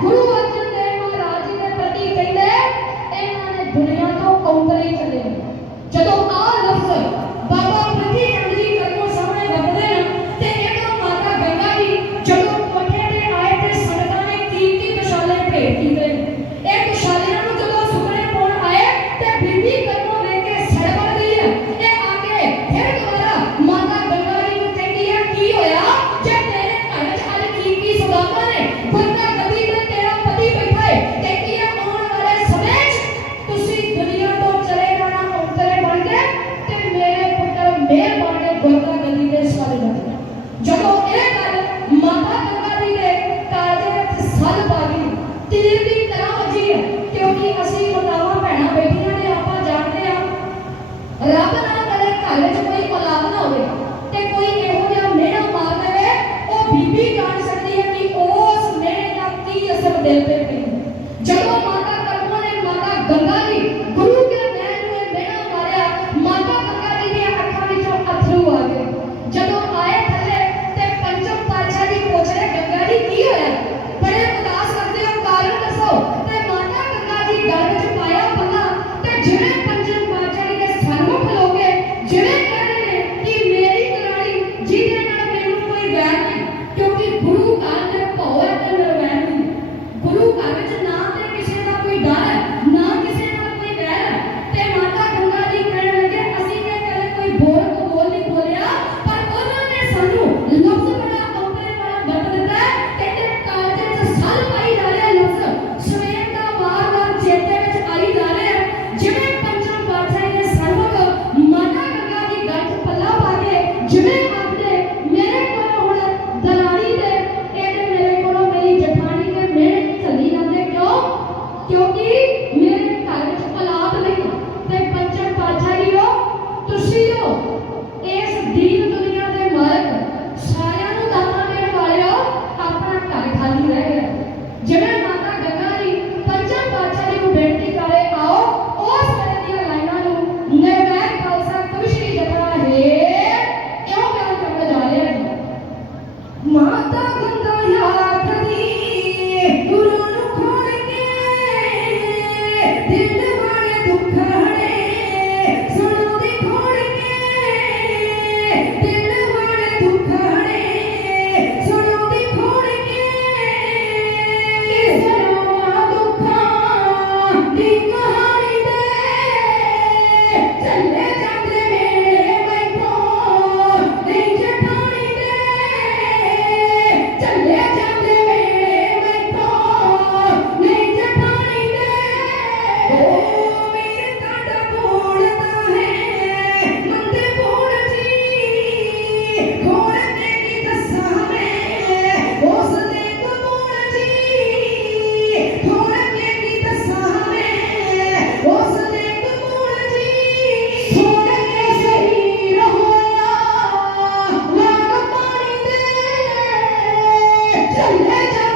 এখনো del Let your legend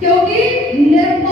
ਕਿਉਂਕਿ ਨਿਰਭਉ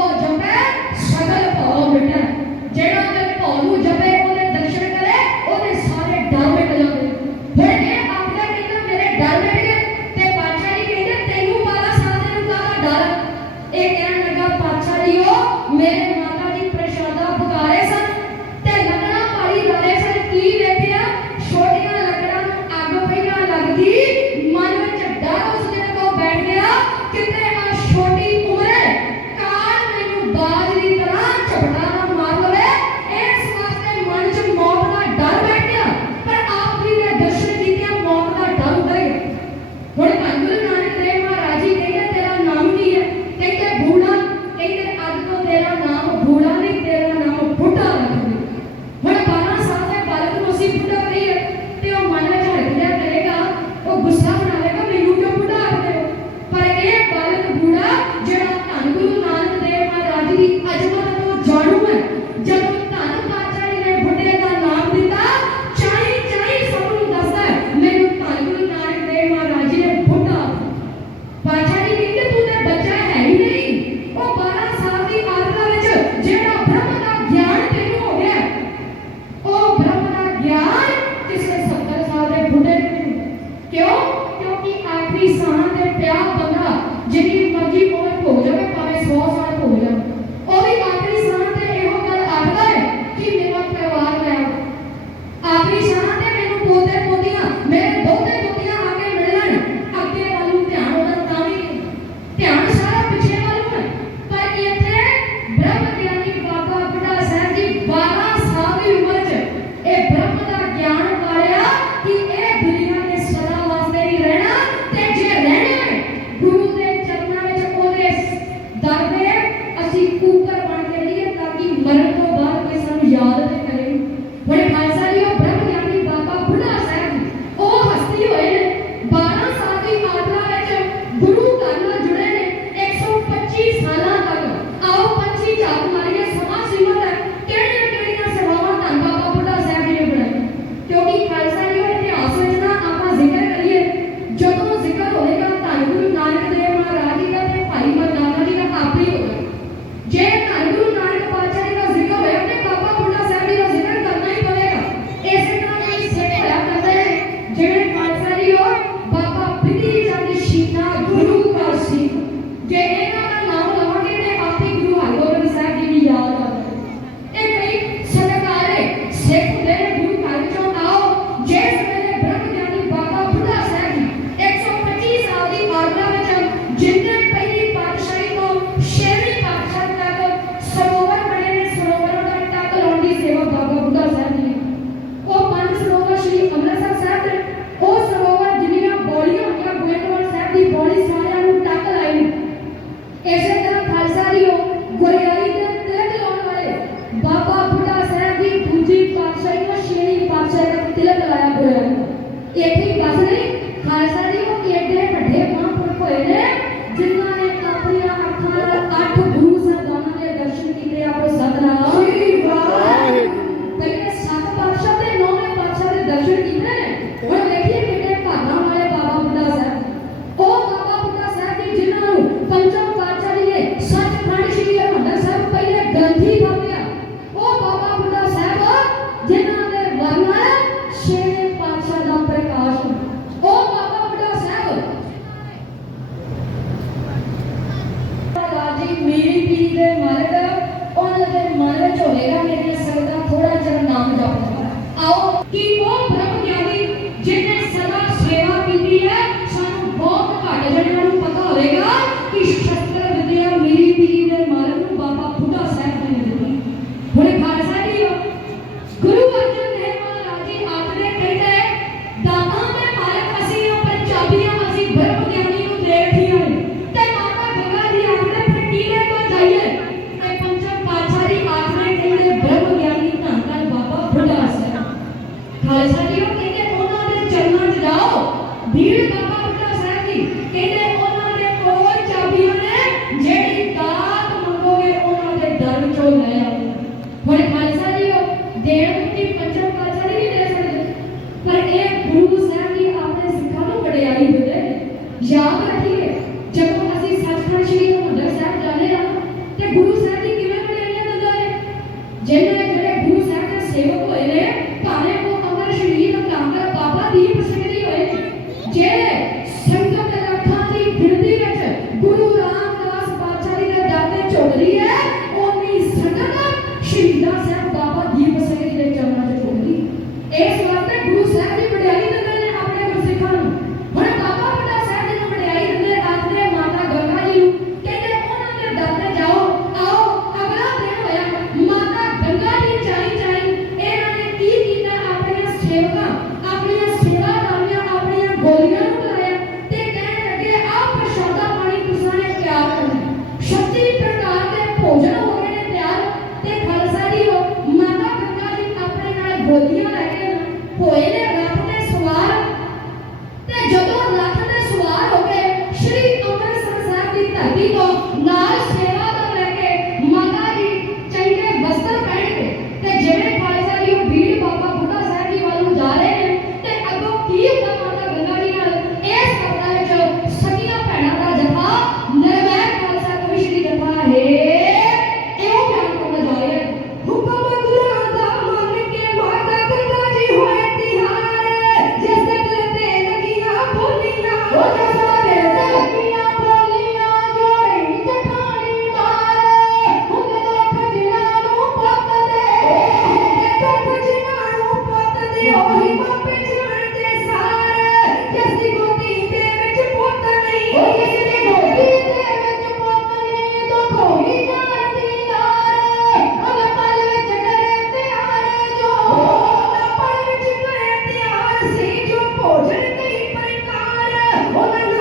ਸੇ ਜੋ ਭੋਜਨ ਕਈ ਪ੍ਰਕਾਰ ਉਹਨਾਂ